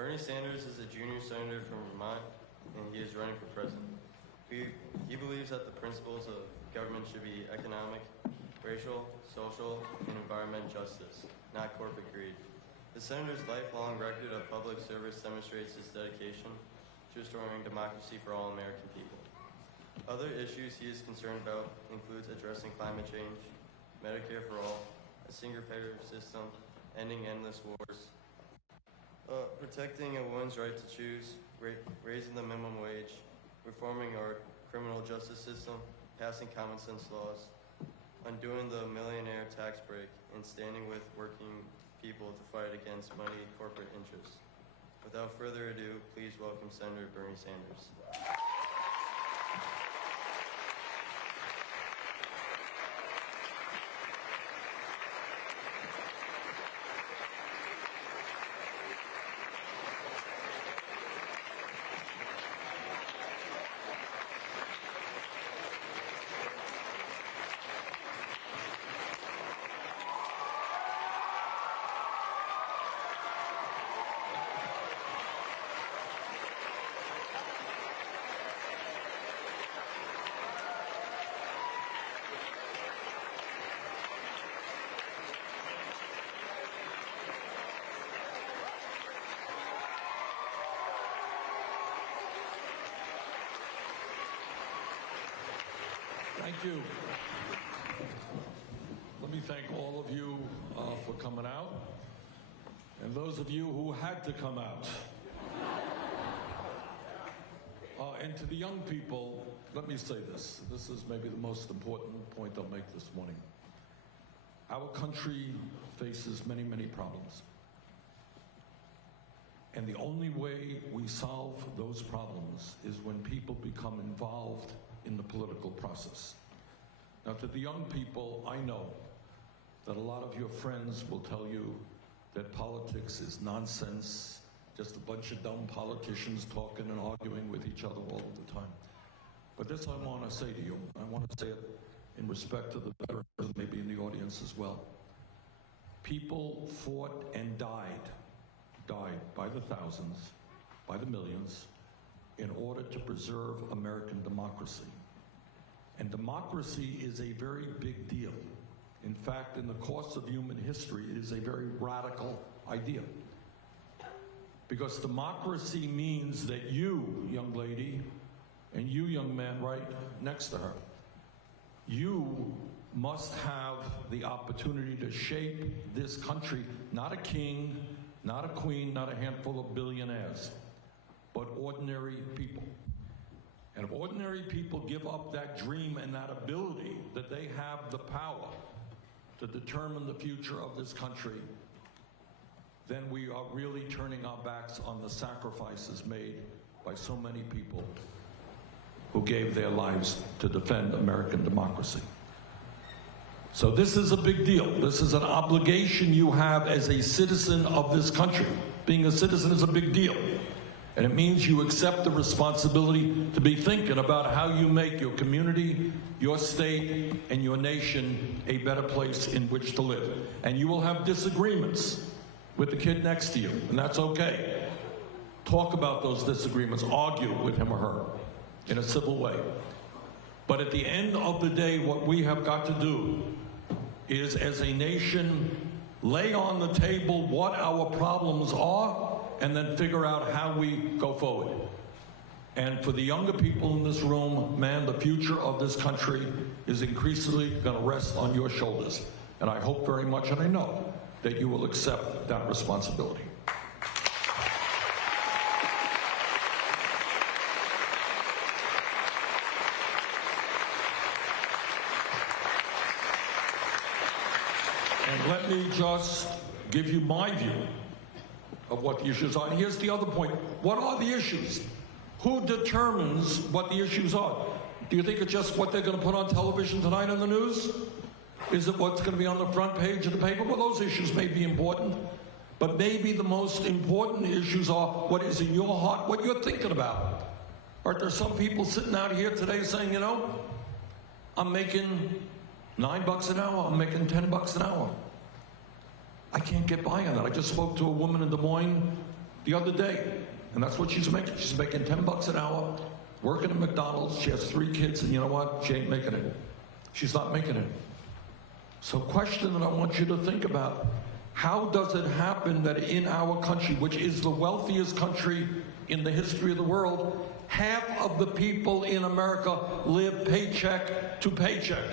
Bernie Sanders is a junior senator from Vermont, and he is running for president. He believes that the principles of government should be economic, racial, social, and environmental justice, not corporate greed. The senator's lifelong record of public service demonstrates his dedication to restoring democracy for all American people. Other issues he is concerned about includes addressing climate change, Medicare for all, a single-payer system, ending endless wars, protecting a woman's right to choose, raising the minimum wage, reforming our criminal justice system, passing common sense laws, undoing the millionaire tax break, and standing with working people to fight against money corporate interests. Without further ado, please welcome Senator Bernie Sanders. Thank you. Let me thank all of you for coming out, and those of you who had to come out. And to the young people, let me say this. This is maybe the most important point I'll make this morning. Our country faces many, many problems. And the only way we solve those problems is when people become involved in the political process. Now, to the young people, I know that a lot of your friends will tell you that politics is nonsense, just a bunch of dumb politicians talking and arguing with each other all of the time. But this I want to say to you. I want to say it in respect to the veterans, maybe in the audience as well. People fought and died by the thousands, by the millions, in order to preserve American democracy. And democracy is a very big deal. In fact, in the course of human history, it is a very radical idea. Because democracy means that you, young lady, and you, young man, right next to her, you must have the opportunity to shape this country, not a king, not a queen, not a handful of billionaires, but ordinary people. And if ordinary people give up that dream and that ability that they have the power to determine the future of this country, then we are really turning our backs on the sacrifices made by so many people who gave their lives to defend American democracy. So this is a big deal. This is an obligation you have as a citizen of this country. Being a citizen is a big deal. And it means you accept the responsibility to be thinking about how you make your community, your state, and your nation a better place in which to live. And you will have disagreements with the kid next to you, and that's okay. Talk about those disagreements, argue with him or her in a civil way. But at the end of the day, what we have got to do is, as a nation, lay on the table what our problems are and then figure out how we go forward. And for the younger people in this room, man, the future of this country is increasingly going to rest on your shoulders. And I hope very much, and I know, that you will accept that responsibility. And let me just give you my view of what the issues are. And here's the other point. What are the issues? Who determines what the issues are? Do you think it's just what they're going to put on television tonight on the news? Is it what's going to be on the front page of the paper? Well, those issues may be important, but maybe the most important issues are what is in your heart, what you're thinking about. Aren't there some people sitting out here today saying, you know, I'm making $9 an hour, I'm making $10 an hour. I can't get by on that. I just spoke to a woman in Des Moines the other day, and that's what she's making. She's making 10 bucks an hour, working at McDonald's. She has 3 kids, and you know what? She ain't making it. She's not making it. So question that I want you to think about, how does it happen that in our country, which is the wealthiest country in the history of the world, half of the people in America live paycheck to paycheck?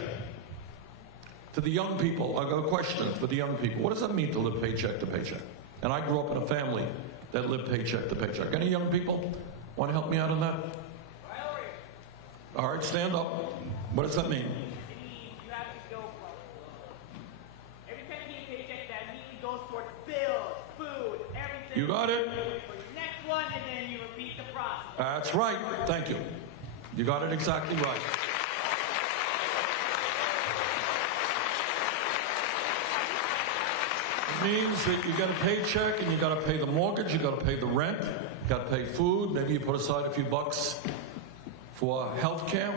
To the young people, I've got a question for the young people. What does that mean to live paycheck to paycheck? And I grew up in a family that lived paycheck to paycheck. Any young people want to help me out on that? All right, stand up. What does that mean? You have to go from every time you get a paycheck, that immediately goes towards bills, food, everything. You got it. For your next one, and then you repeat the process. That's right. Thank you. You got it exactly right. It means that you get a paycheck and you got to pay the mortgage, you got to pay the rent, you got to pay food. Maybe you put aside a few bucks for health care.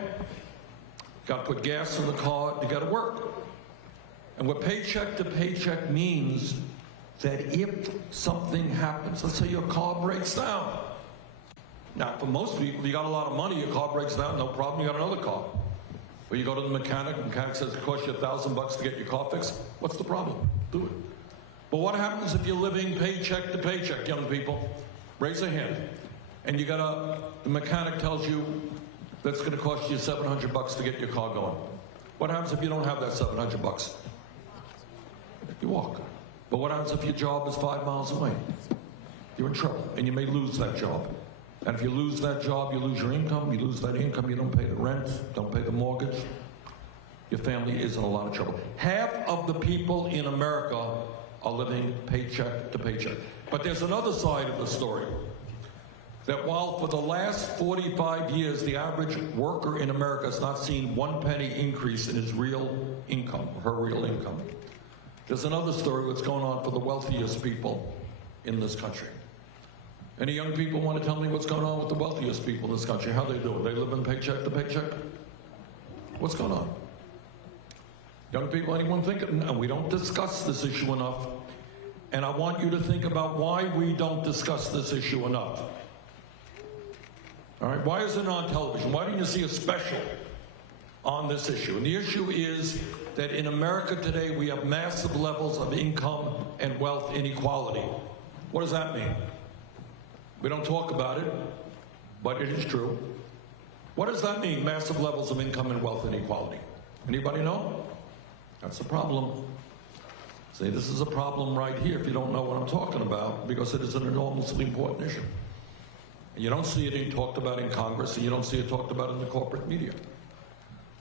Got to put gas in the car. You got to work. And what paycheck to paycheck means that if something happens, let's say your car breaks down. Now, for most people, you got a lot of money, your car breaks down, no problem, you got another car. Or you go to the mechanic says it costs you $1,000 to get your car fixed. What's the problem? Do it. But what happens if you're living paycheck to paycheck, young people? Raise a hand. And the mechanic tells you that's going to cost you $700 to get your car going. What happens if you don't have that $700? You walk. But what happens if your job is 5 miles away? You're in trouble, and you may lose that job. And if you lose that job, you lose your income. You lose that income, you don't pay the rent, don't pay the mortgage. Your family is in a lot of trouble. Half of the people in America are living paycheck to paycheck. But there's another side of the story. That while for the last 45 years, the average worker in America has not seen 1 penny increase in his real income, her real income. There's another story what's going on for the wealthiest people in this country. Any young people want to tell me what's going on with the wealthiest people in this country? How they do it? They live in paycheck to paycheck? What's going on? Young people, anyone think? No, we don't discuss this issue enough. And I want you to think about why we don't discuss this issue enough. All right, why is it on television? Why don't you see a special on this issue? And the issue is that in America today, we have massive levels of income and wealth inequality. What does that mean? We don't talk about it, but it is true. What does that mean, massive levels of income and wealth inequality? Anybody know? That's a problem. See, this is a problem right here if you don't know what I'm talking about, because it is an enormously important issue. And you don't see it talked about in Congress, and you don't see it talked about in the corporate media.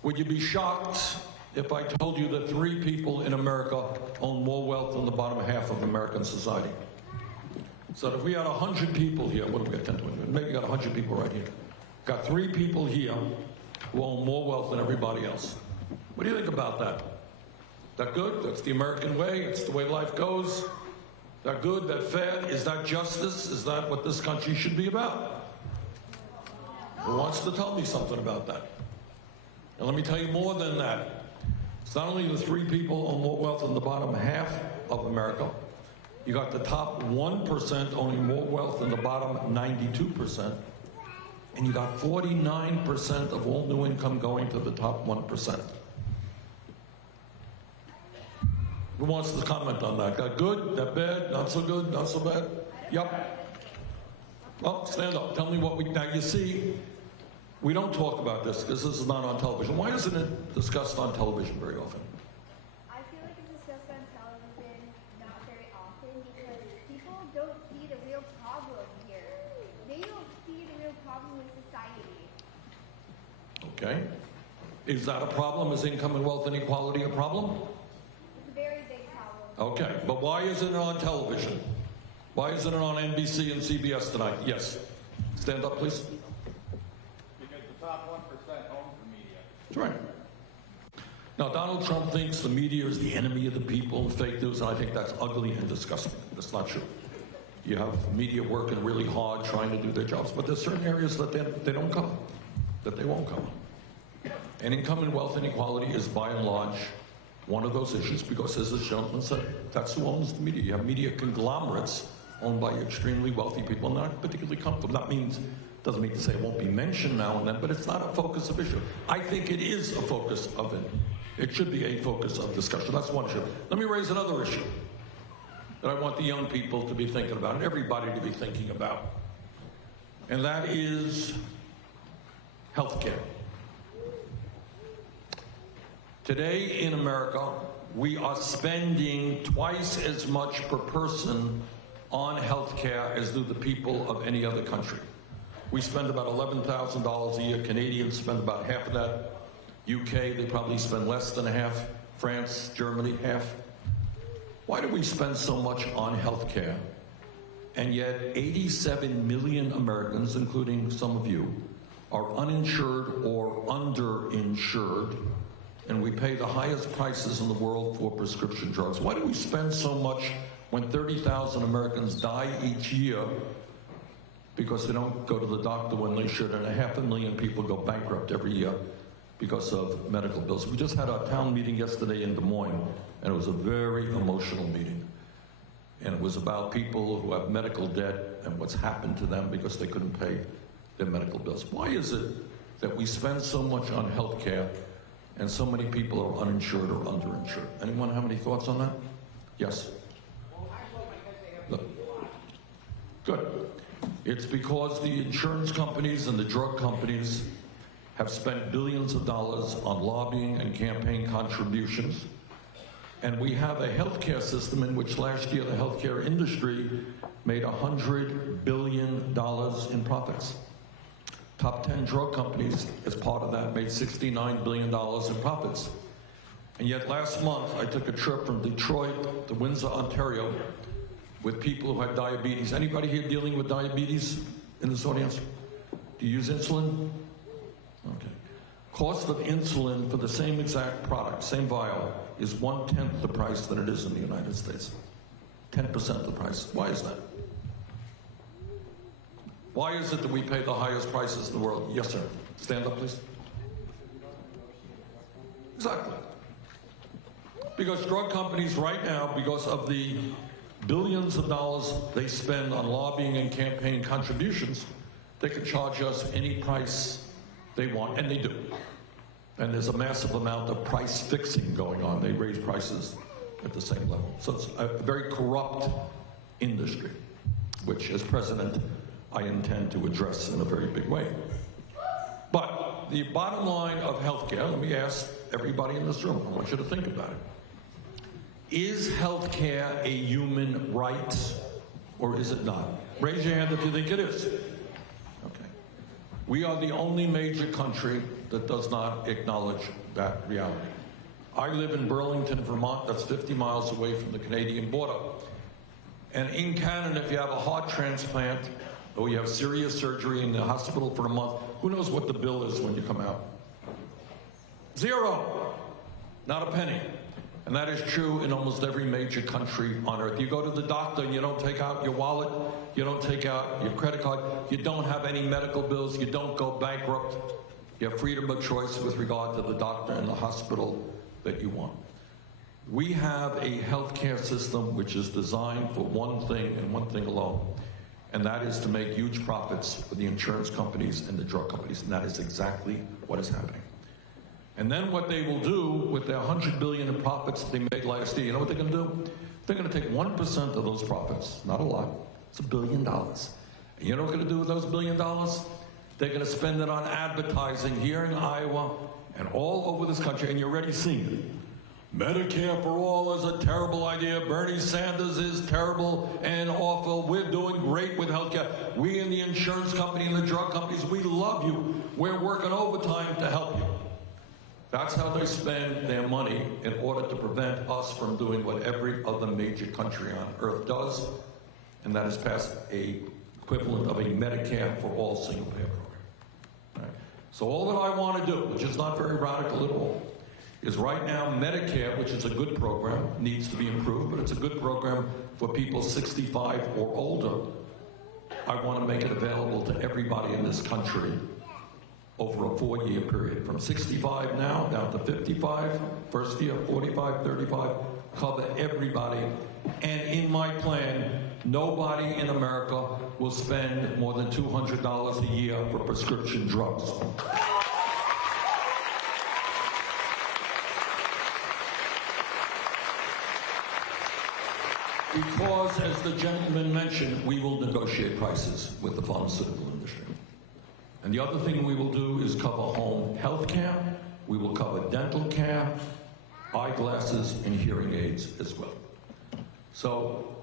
Would you be shocked if I told you that 3 people in America own more wealth than the bottom half of American society? So if we had 100 people here, what do we got, 10, 20, maybe got 100 people right here. Got 3 people here who own more wealth than everybody else. What do you think about that? That good? That's the American way? It's the way life goes? That good? That fair? Is that justice? Is that what this country should be about? Who wants to tell me something about that? And let me tell you more than that. It's not only the 3 people own more wealth than the bottom half of America. You got the top 1% owning more wealth than the bottom 92%. And you got 49% of all new income going to the top 1%. Who wants to comment on that? That good? That bad? Not so good? Not so bad? Yep. Well, stand up. Tell me what we... Now, you see, we don't talk about this because this is not on television. Why isn't it discussed on television very often? I feel like it's discussed on television not very often because people don't see the real problem here. They don't see the real problem with society. Okay. Is that a problem? Is income and wealth inequality a problem? It's a very big problem. Okay, but why isn't it on television? Why isn't it on NBC and CBS tonight? Yes. Stand up, please. Because the top 1% owns the media. That's right. Now, Donald Trump thinks the media is the enemy of the people and fake news, and I think that's ugly and disgusting. That's not true. You have media working really hard trying to do their jobs, but there's certain areas that they don't cover, that they won't cover. And income and wealth inequality is, by and large, one of those issues because, as this gentleman said, that's who owns the media. You have media conglomerates owned by extremely wealthy people, not particularly comfortable. That means, doesn't mean to say it won't be mentioned now and then, but it's not a focus of issue. I think it is a focus of it. It should be a focus of discussion. That's one issue. Let me raise another issue that I want the young people to be thinking about, and everybody to be thinking about. And that is healthcare. Today in America, we are spending twice as much per person on healthcare as do the people of any other country. We spend about $11,000 a year. Canadians spend about half of that. UK, they probably spend less than half. France, Germany, half. Why do we spend so much on healthcare? And yet 87 million Americans, including some of you, are uninsured or underinsured, and we pay the highest prices in the world for prescription drugs. Why do we spend so much when 30,000 Americans die each year because they don't go to the doctor when they should, and 500,000 people go bankrupt every year because of medical bills? We just had our town meeting yesterday in Des Moines, and it was a very emotional meeting. And it was about people who have medical debt and what's happened to them because they couldn't pay their medical bills. Why is it that we spend so much on health care and so many people are uninsured or underinsured? Anyone have any thoughts on that? Yes? Look. Good. It's because the insurance companies and the drug companies have spent billions of dollars on lobbying and campaign contributions. And we have a healthcare system in which last year the healthcare industry made $100 billion in profits. Top 10 drug companies, as part of that, made $69 billion in profits. And yet last month, I took a trip from Detroit to Windsor, Ontario, with people who had diabetes. Anybody here dealing with diabetes in this audience? Do you use insulin? Okay. Cost of insulin for the same exact product, same vial, is 1/10 the price than it is in the United States. 10% the price. Why is that? Why is it that we pay the highest prices in the world? Yes, sir. Stand up, please. Exactly. Because drug companies right now, because of the billions of dollars they spend on lobbying and campaign contributions, they can charge us any price they want, and they do. And there's a massive amount of price fixing going on. They raise prices at the same level. So it's a very corrupt industry, which as president, I intend to address in a very big way. But the bottom line of healthcare, let me ask everybody in this room, I want you to think about it. Is healthcare a human right, or is it not? Raise your hand if you think it is. Okay. We are the only major country that does not acknowledge that reality. I live in Burlington, Vermont. That's 50 miles away from the Canadian border. And in Canada, if you have a heart transplant or you have serious surgery in the hospital for a month, who knows what the bill is when you come out? Zero. Not a penny. And that is true in almost every major country on earth. You go to the doctor and you don't take out your wallet, you don't take out your credit card, you don't have any medical bills, you don't go bankrupt. You have freedom of choice with regard to the doctor and the hospital that you want. We have a healthcare system which is designed for one thing and one thing alone, and that is to make huge profits for the insurance companies and the drug companies, and that is exactly what is happening. And then what they will do with their $100 billion in profits that they made last year, you know what they're going to do? They're going to take 1% of those profits, not a lot, it's $1 billion. And you know what they're going to do with those $1 billion? They're going to spend it on advertising here in Iowa and all over this country, and you're already seeing it. Medicare for all is a terrible idea. Bernie Sanders is terrible and awful. We're doing great with healthcare. We in the insurance company and the drug companies, we love you. We're working overtime to help you. That's how they spend their money in order to prevent us from doing what every other major country on earth does, and that is pass a equivalent of a Medicare for all single payer program. Right? So all that I want to do, which is not very radical at all, is right now Medicare, which is a good program, needs to be improved, but it's a good program for people 65 or older. I want to make it available to everybody in this country over a 4-year period. From 65 now down to 55, first year, 45, 35, cover everybody. And in my plan, nobody in America will spend more than $200 a year for prescription drugs. Because, as the gentleman mentioned, we will negotiate prices with the pharmaceutical industry. And the other thing we will do is cover home health care, we will cover dental care, eyeglasses, and hearing aids as well. So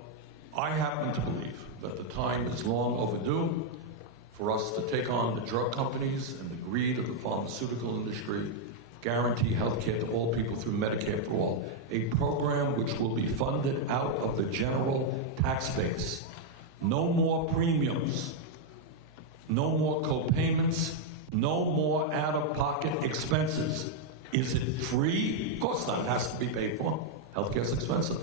I happen to believe that the time is long overdue for us to take on the drug companies and the greed of the pharmaceutical industry, guarantee health care to all people through Medicare for All, a program which will be funded out of the general tax base. No more premiums, no more co-payments, no more out-of-pocket expenses. Is it free? Of course not, it has to be paid for. Healthcare is expensive.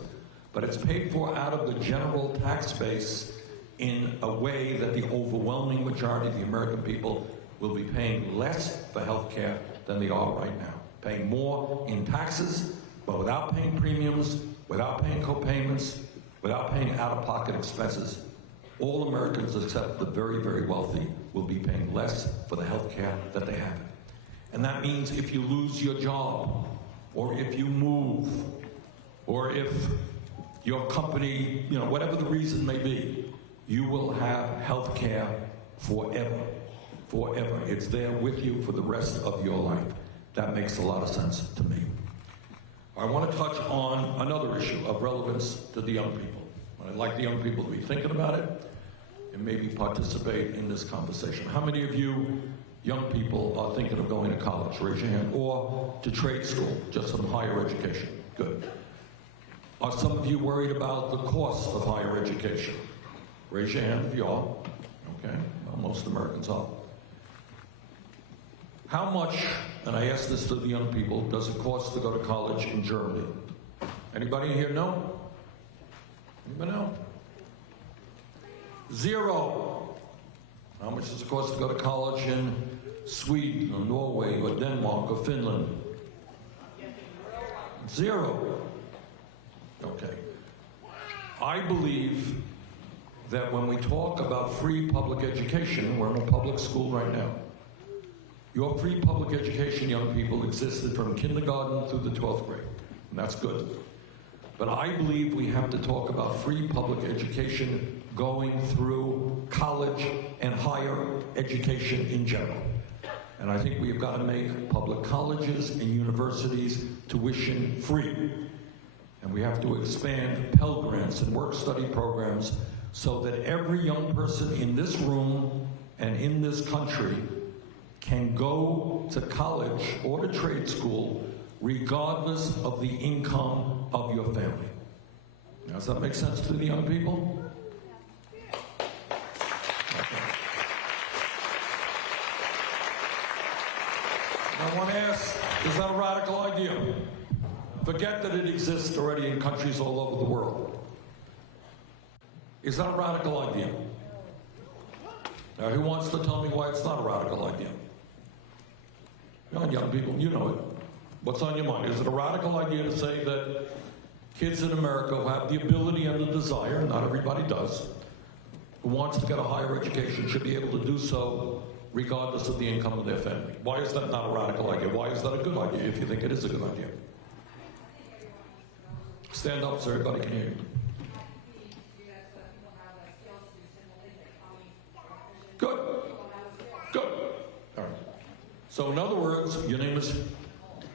But it's paid for out of the general tax base in a way that the overwhelming majority of the American people will be paying less for healthcare than they are right now. Paying more in taxes, but without paying premiums, without paying co-payments, without paying out-of-pocket expenses. All Americans, except the very, very wealthy, will be paying less for the health care that they have. And that means if you lose your job, or if you move, or if your company, whatever the reason may be, you will have health care forever. Forever. It's there with you for the rest of your life. That makes a lot of sense to me. I want to touch on another issue of relevance to the young people. I'd like the young people to be thinking about it and maybe participate in this conversation. How many of you young people are thinking of going to college? Raise your hand. Or to trade school, just some higher education. Good. Are some of you worried about the cost of higher education? Raise your hand if you are. Okay, well, most Americans are. How much, and I ask this to the young people, does it cost to go to college in Germany? Anybody here know? Anybody know? Zero. How much does it cost to go to college in Sweden or Norway or Denmark or Finland? Zero. Okay. I believe that when we talk about free public education, we're in a public school right now. Your free public education, young people, existed from kindergarten through the 12th grade, and that's good. But I believe we have to talk about free public education going through college and higher education in general. And I think we've got to make public colleges and universities tuition free. And we have to expand Pell Grants and work-study programs so that every young person in this room and in this country can go to college or to trade school regardless of the income of your family. Now, does that make sense to the young people? Okay. I want to ask, is that a radical idea? Forget that it exists already in countries all over the world. Is that a radical idea? Now, who wants to tell me why it's not a radical idea? Young people, you know it. What's on your mind? Is it a radical idea to say that kids in America who have the ability and the desire, not everybody does, who wants to get a higher education should be able to do so regardless of the income of their family? Why is that not a radical idea? Why is that a good idea if you think it is a good idea? Stand up so everybody can hear you. Good. Good. All right. So in other words, your name is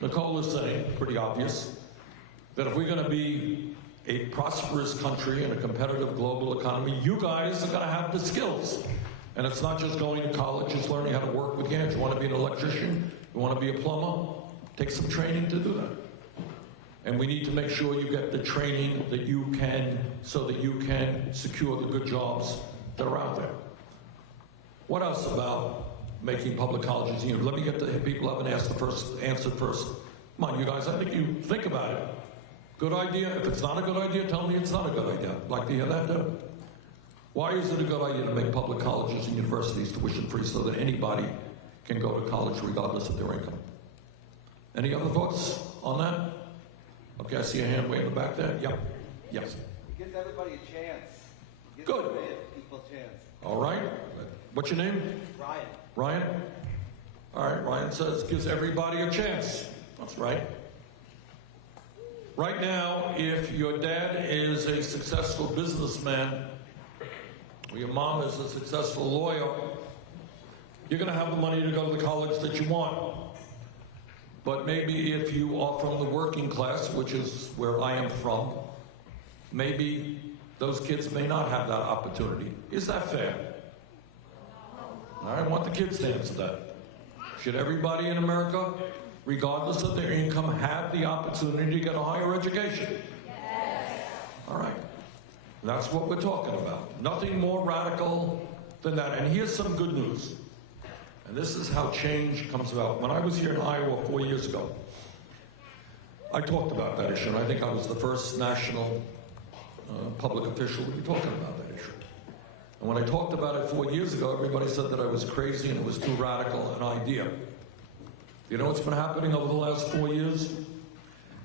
Nicole is saying, pretty obvious, that if we're going to be a prosperous country and a competitive global economy, you guys are going to have the skills. And it's not just going to college, it's learning how to work with hands. You want to be an electrician? You want to be a plumber? Take some training to do that. And we need to make sure you get the training that you can, so that you can secure the good jobs that are out there. What else about making public colleges? Let me get the people who haven't answered first. Come on, you guys, I think you think about it. Good idea? If it's not a good idea, tell me it's not a good idea. I'd like to hear that too. Why is it a good idea to make public colleges and universities tuition free so that anybody can go to college regardless of their income? Any other thoughts on that? Okay, I see a hand way in the back there. Yep. Yes. It gives everybody a chance. Good. Equal chance. All right. What's your name? Ryan. Ryan? All right, Ryan says gives everybody a chance. That's right. Right now, if your dad is a successful businessman, or your mom is a successful lawyer, you're going to have the money to go to the college that you want. But maybe if you are from the working class, which is where I am from, maybe those kids may not have that opportunity. Is that fair? I want the kids to answer that. Should everybody in America, regardless of their income, have the opportunity to get a higher education? Yes. All right. That's what we're talking about. Nothing more radical than that. And here's some good news. And this is how change comes about. When I was here in Iowa 4 years ago, I talked about that issue, and I think I was the first national public official to be talking about that issue. And when I talked about it 4 years ago, everybody said that I was crazy and it was too radical an idea. You know what's been happening over the last 4 years?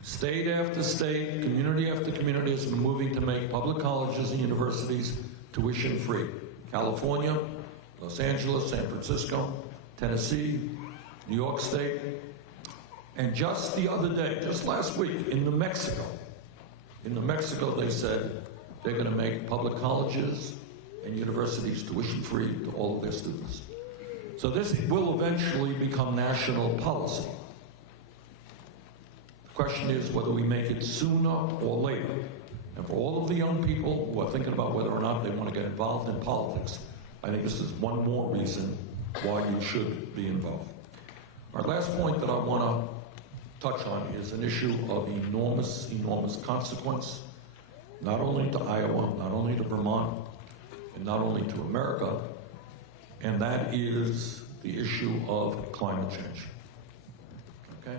State after state, community after community has been moving to make public colleges and universities tuition free. California, Los Angeles, San Francisco, Tennessee, New York State. And just the other day, just last week, in New Mexico, they said they're going to make public colleges and universities tuition free to all of their students. So this will eventually become national policy. The question is whether we make it sooner or later. And for all of the young people who are thinking about whether or not they want to get involved in politics, I think this is one more reason why you should be involved. Our last point that I want to touch on is an issue of enormous, enormous consequence, not only to Iowa, not only to Vermont, and not only to America, and that is the issue of climate change. Okay?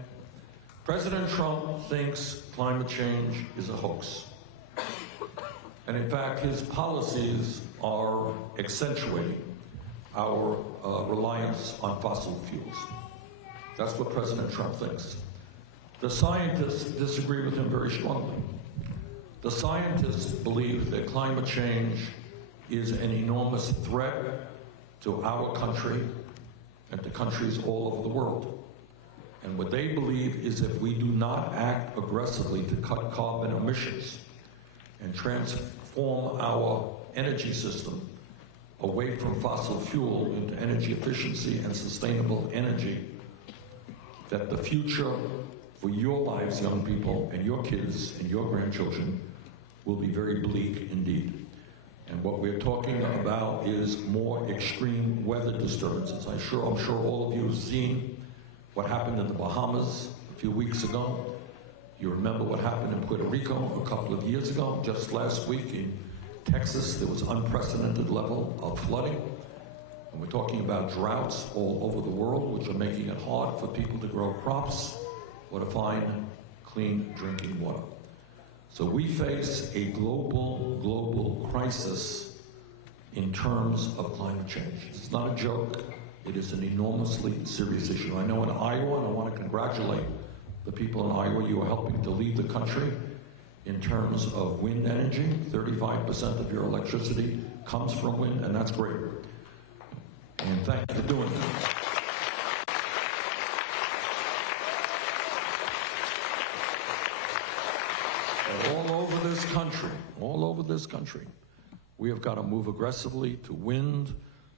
President Trump thinks climate change is a hoax. And in fact, his policies are accentuating our reliance on fossil fuels. That's what President Trump thinks. The scientists disagree with him very strongly. The scientists believe that climate change is an enormous threat to our country and to countries all over the world. And what they believe is if we do not act aggressively to cut carbon emissions and transform our energy system away from fossil fuel into energy efficiency and sustainable energy, that the future for your lives, young people, and your kids and your grandchildren will be very bleak indeed. And what we're talking about is more extreme weather disturbances. I'm sure all of you have seen what happened in the Bahamas a few weeks ago. You remember what happened in Puerto Rico a couple of years ago. Just last week in Texas, there was unprecedented level of flooding. And we're talking about droughts all over the world, which are making it hard for people to grow crops or to find clean drinking water. So we face a global crisis in terms of climate change. It's not a joke. It is an enormously serious issue. I know in Iowa, and I want to congratulate the people in Iowa, you are helping to lead the country in terms of wind energy. 35% of your electricity comes from wind, and that's great. And thank you for doing that. All over this country, we have got to move aggressively to wind,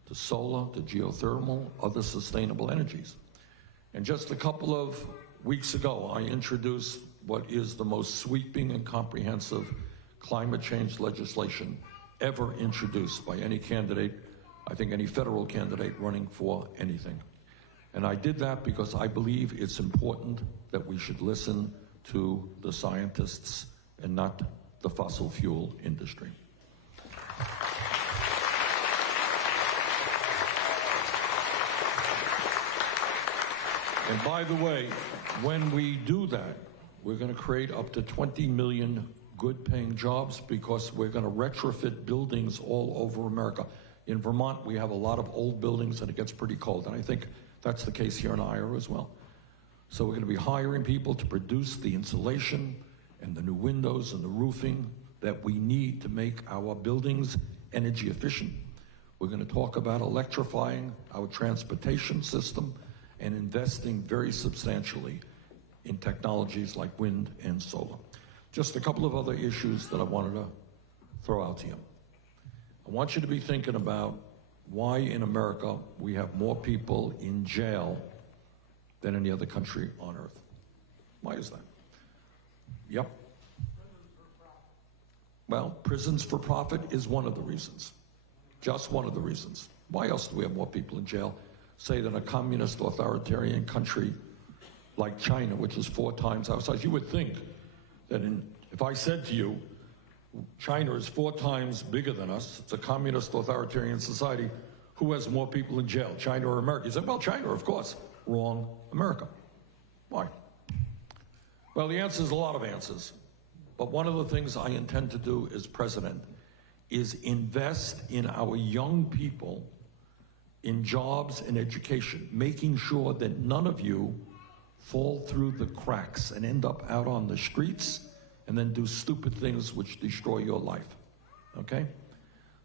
to solar, to geothermal, other sustainable energies. And just a couple of weeks ago, I introduced what is the most sweeping and comprehensive climate change legislation ever introduced by any candidate, I think any federal candidate running for anything. And I did that because I believe it's important that we should listen to the scientists and not the fossil fuel industry. And by the way, when we do that, we're going to create up to 20 million good-paying jobs because we're going to retrofit buildings all over America. In Vermont, we have a lot of old buildings and it gets pretty cold, and I think that's the case here in Iowa as well. So we're going to be hiring people to produce the insulation and the new windows and the roofing that we need to make our buildings energy efficient. We're going to talk about electrifying our transportation system and investing very substantially in technologies like wind and solar. Just a couple of other issues that I wanted to throw out to you. I want you to be thinking about why in America we have more people in jail than any other country on earth. Why is that? Yep. Well, prisons for profit is one of the reasons. Just one of the reasons. Why else do we have more people in jail? Say that a communist authoritarian country like China, which is 4 times our size, you would think that if I said to you, China is 4 times bigger than us, it's a communist authoritarian society, who has more people in jail, China or America? You said, well, China, of course. Wrong, America. Why? Well, the answer is a lot of answers. But one of the things I intend to do as president is invest in our young people in jobs and education, making sure that none of you fall through the cracks and end up out on the streets and then do stupid things which destroy your life, okay?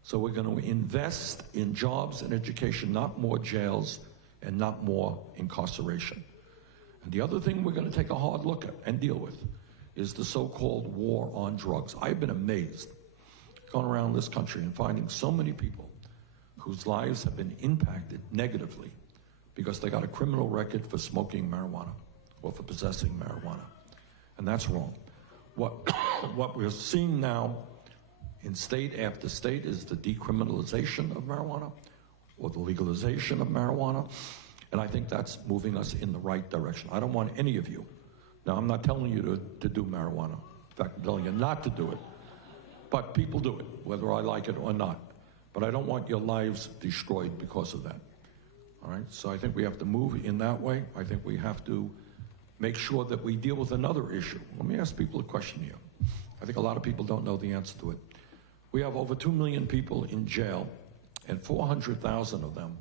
So we're going to invest in jobs and education, not more jails and not more incarceration. And the other thing we're going to take a hard look at and deal with is the so-called war on drugs. I've been amazed going around this country and finding so many people whose lives have been impacted negatively because they got a criminal record for smoking marijuana or for possessing marijuana. And that's wrong. What we're seeing now in state after state is the decriminalization of marijuana or the legalization of marijuana. And I think that's moving us in the right direction. I don't want any of you. Now, I'm not telling you to do marijuana. In fact, I'm telling you not to do it. But people do it, whether I like it or not. But I don't want your lives destroyed because of that. All right? So I think we have to move in that way. I think we have to make sure that we deal with another issue. Let me ask people a question here. I think a lot of people don't know the answer to it. We have over 2 million people in jail, and 400,000 of them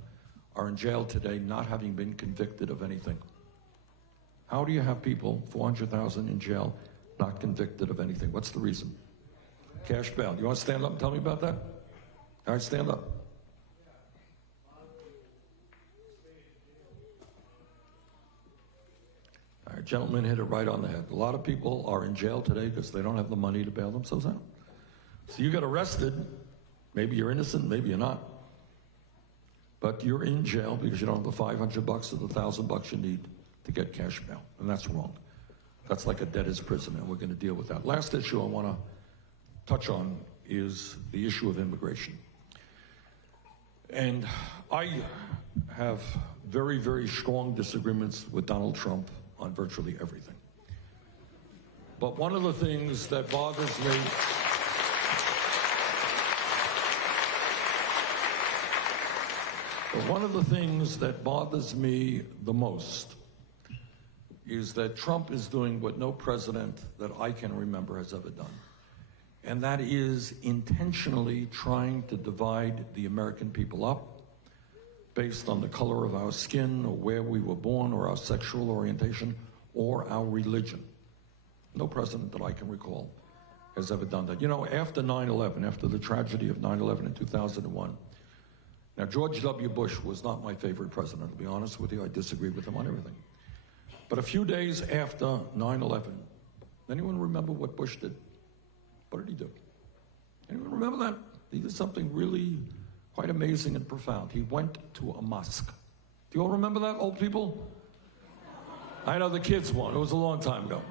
are in jail today not having been convicted of anything. How do you have people, 400,000 in jail, not convicted of anything? What's the reason? Cash bail. You want to stand up and tell me about that? All right, stand up. All right, gentleman hit it right on the head. A lot of people are in jail today because they don't have the money to bail themselves out. So you get arrested, maybe you're innocent, maybe you're not. But you're in jail because you don't have the $500 or the $1,000 you need to get cash bail, and that's wrong. That's like a debtor's prison, and we're going to deal with that. Last issue I want to touch on is the issue of immigration. And I have very, very strong disagreements with Donald Trump on virtually everything. But one of the things that bothers me the most is that Trump is doing what no president that I can remember has ever done. And that is intentionally trying to divide the American people up based on the color of our skin or where we were born or our sexual orientation or our religion. No president that I can recall has ever done that. You know, after 9/11, after the tragedy of 9/11 in 2001, now George W. Bush was not my favorite president, to be honest with you. I disagreed with him on everything. But a few days after 9/11, anyone remember what Bush did? What did he do? Anyone remember that? He did something really quite amazing and profound. He went to a mosque. Do you all remember that, old people? I know the kids won't. It was a long time ago.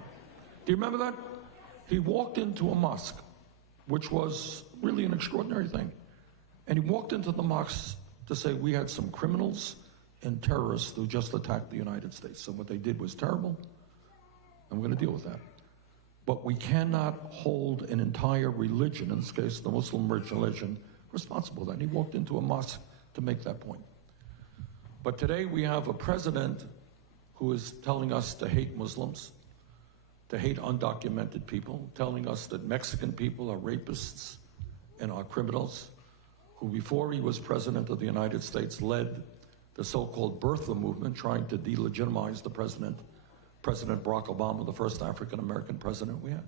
Do you remember that? He walked into a mosque, which was really an extraordinary thing. And he walked into the mosque to say, we had some criminals and terrorists who just attacked the United States. So what they did was terrible, and we're going to deal with that. But we cannot hold an entire religion, in this case the Muslim religion, responsible for that. And he walked into a mosque to make that point. But today we have a president who is telling us to hate Muslims, to hate undocumented people, telling us that Mexican people are rapists and are criminals, who before he was president of the United States led the so-called birther movement, trying to delegitimize the president, President Barack Obama, the first African-American president we had,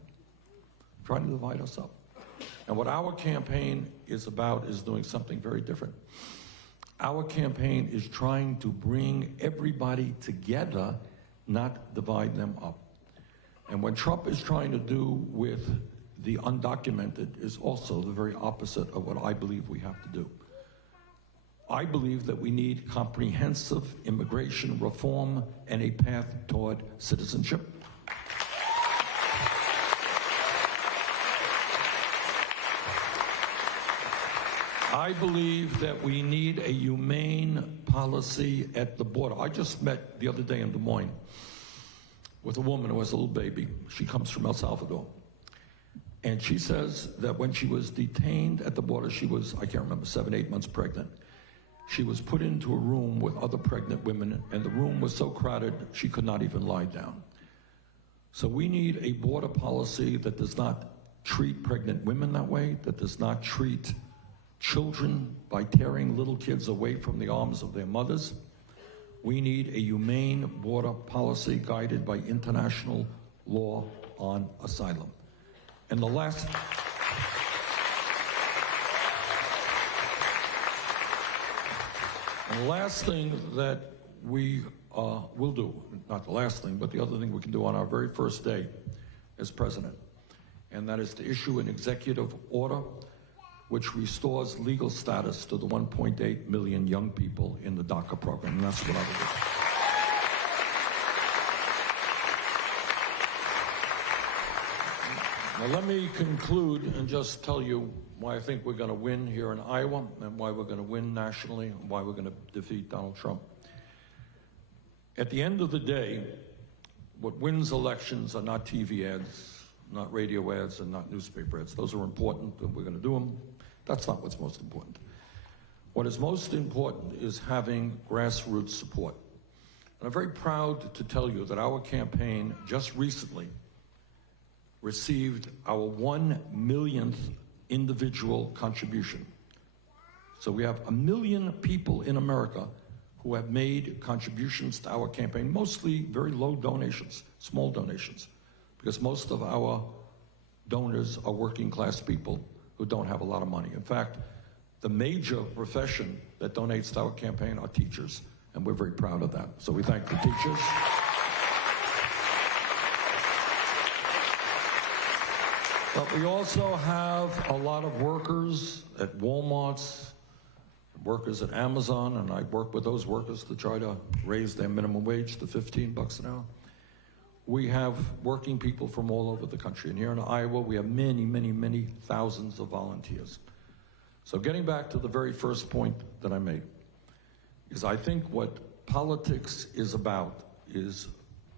trying to divide us up. And what our campaign is about is doing something very different. Our campaign is trying to bring everybody together, not divide them up. And what Trump is trying to do with the undocumented is also the very opposite of what I believe we have to do. I believe that we need comprehensive immigration reform and a path toward citizenship. I believe that we need a humane policy at the border. I just met the other day in Des Moines with a woman who has a little baby. She comes from El Salvador. And she says that when she was detained at the border, she was, I can't remember, 7, 8 months pregnant. She was put into a room with other pregnant women, and the room was so crowded she could not even lie down. So we need a border policy that does not treat pregnant women that way, that does not treat children by tearing little kids away from the arms of their mothers. We need a humane border policy guided by international law on asylum. And the last thing that we will do, not the last thing, but the other thing we can do on our very first day as president, and that is to issue an executive order which restores legal status to the 1.8 million young people in the DACA program, and that's what I will do. Now let me conclude and just tell you why I think we're going to win here in Iowa, and why we're going to win nationally, and why we're going to defeat Donald Trump. At the end of the day, what wins elections are not TV ads, not radio ads, and not newspaper ads. Those are important, and we're going to do them. That's not what's most important. What is most important is having grassroots support. And I'm very proud to tell you that our campaign just recently received our 1 millionth individual contribution. So we have 1 million people in America who have made contributions to our campaign, mostly very low donations, small donations, because most of our donors are working class people who don't have a lot of money. In fact, the major profession that donates to our campaign are teachers, and we're very proud of that. So we thank the teachers. But we also have a lot of workers at Walmart's, workers at Amazon, and I work with those workers to try to raise their minimum wage to $15 an hour. We have working people from all over the country. And here in Iowa, we have many, many, many thousands of volunteers. So getting back to the very first point that I made, is I think what politics is about is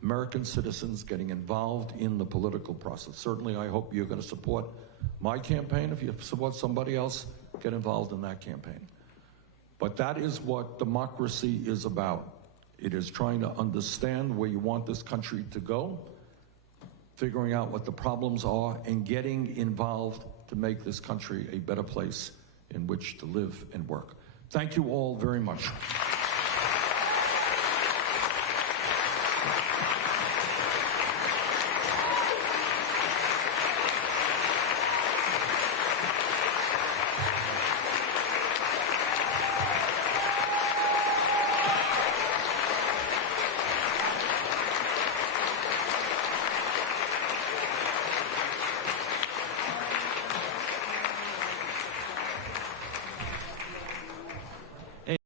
American citizens getting involved in the political process. Certainly, I hope you're going to support my campaign. If you support somebody else, get involved in that campaign. But that is what democracy is about. It is trying to understand where you want this country to go, figuring out what the problems are, and getting involved to make this country a better place in which to live and work. Thank you all very much.